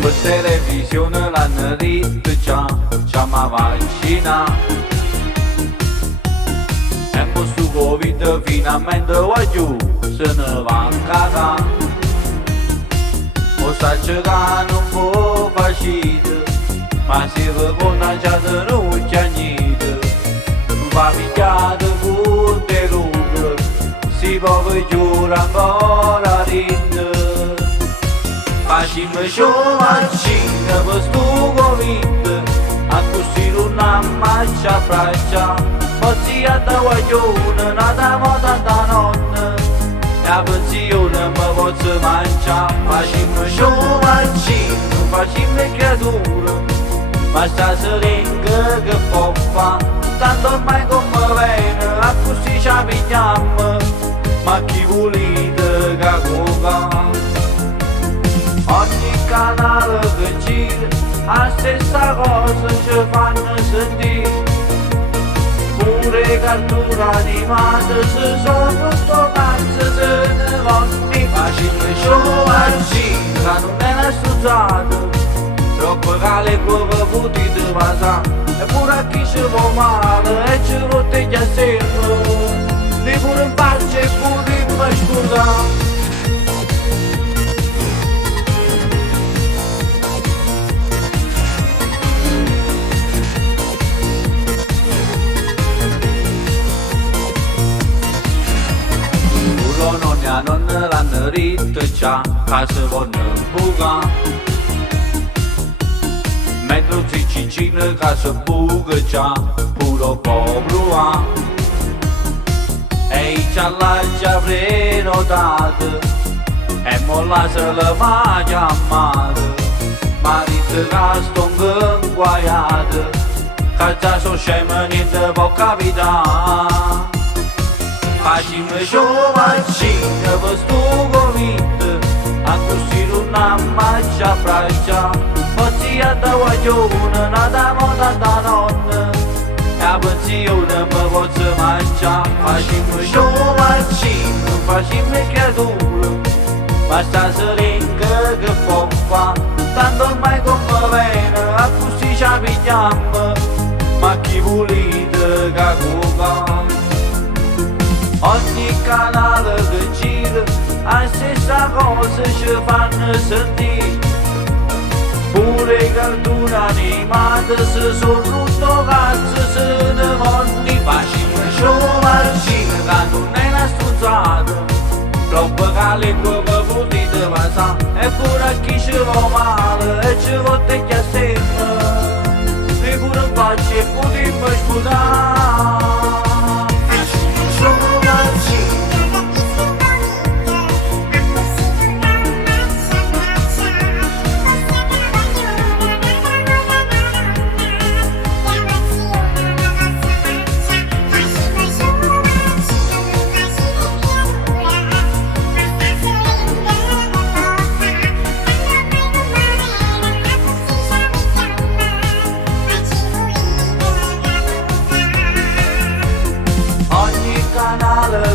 Pe televiziune l-a nărit cea mai vicina. Am văzut o vită finamente oggi se ne va casa. O să cera nu può fascita, ma si vergogna già de nu c'è niente. Va picchiata con te rughe, si può giura ancora rinne. Facciamo sciomaccina per sto convinto, a così non ammaccia braccia. Pozzi a da guaglione, nata mo tanta nonna, e a pensione mi posso mangiare. Facciamo sciomaccina, facciamo creatura, ma sta siringa che può fa, tanto ormai come viene, a così ci pigliamo, ma chi volete che coca? Ogni canale che gira, la stessa cosa ci fanno sentire. Pure cartoni animati, se sono tutto cazzo, se ne vanno i facili sciomaccina, non è una stuzzata. Troppo cale come potete passare, eppure a chi ci va male, e ci rotte sempre. Di pure in pace e pure in scusare. Non l'hanno ritto già, che si vogliono buca. Mentre si ciccina che si buca già, puro povero. E già l'ha già prenotato, e molla se la va chiamata. Marito che sto inguaiato, che già sono scemo niente può capitare. Facciamo sciomaccina per sto convinto, a così non ammaccia braccia. Pozzi a da guaglione, nata mo tanta nonna, e a pensione mi posso mangiare. Facciamo sciomaccina, facciamo creatura, ma sta siringa che può fa, tanto ormai come viene, a così ci pigliamo, ma chi volete che coca? Ogni canale che gira, la stessa cosa ci fanno sentire. Pure i cartoni animati, se sono tutto cazzo, se ne vanno i facili sciomaccina, che non è una stuzzata. Troppo cale come potete passare, eppure a chi ci va male, e ci votte che sempre. Di pure in pace e potremmo scusare.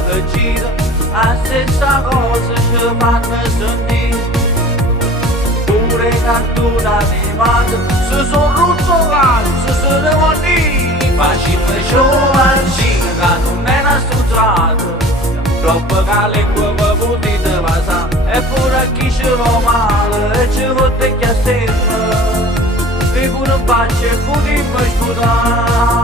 Che gira, la stessa cosa ci fanno sentire. Pure i cartoni animati, se sono rotto cazzo, se ne vanno i facili sciomaccina, che non è una stuzzata. Troppo cale come potete passare, eppure a chi ci va male, e ci votte che sempre. E pure in pace e potremmo scusare.